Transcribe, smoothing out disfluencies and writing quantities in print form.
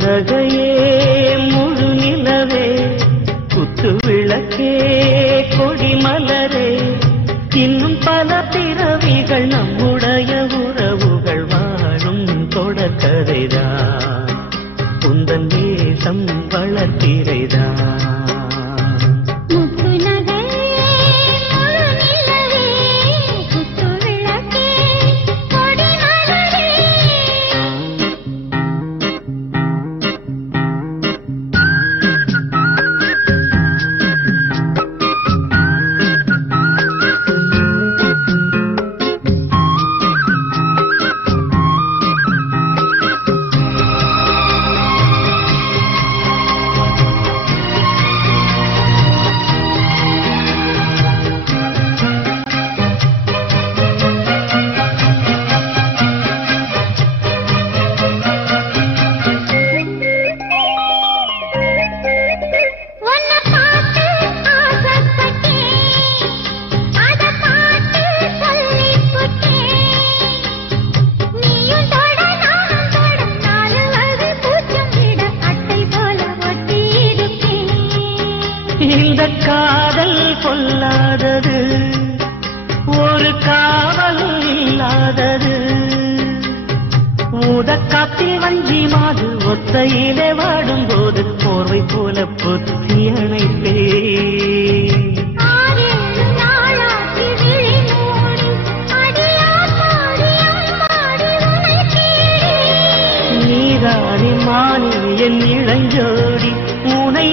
நகையே முழு நிலவே குத்து விளக்கே கொடி மலரே இன்னும் பல பிறவிகள் நம்முடைய உறவுகள் வாழும் தொடர்கதைதான் உந்தன் நேசம் வளர்த்திரைதான் இந்த காதல் கொல்லாதது ஒரு காவல் இல்லாதது ஊதக்காத்தில் வஞ்சி மாது ஒத்தையிலே வாடும் போது போர்வை போல பொத்தி அணைப்பே நீராணி மானி என் இளஞ்சோடி உனை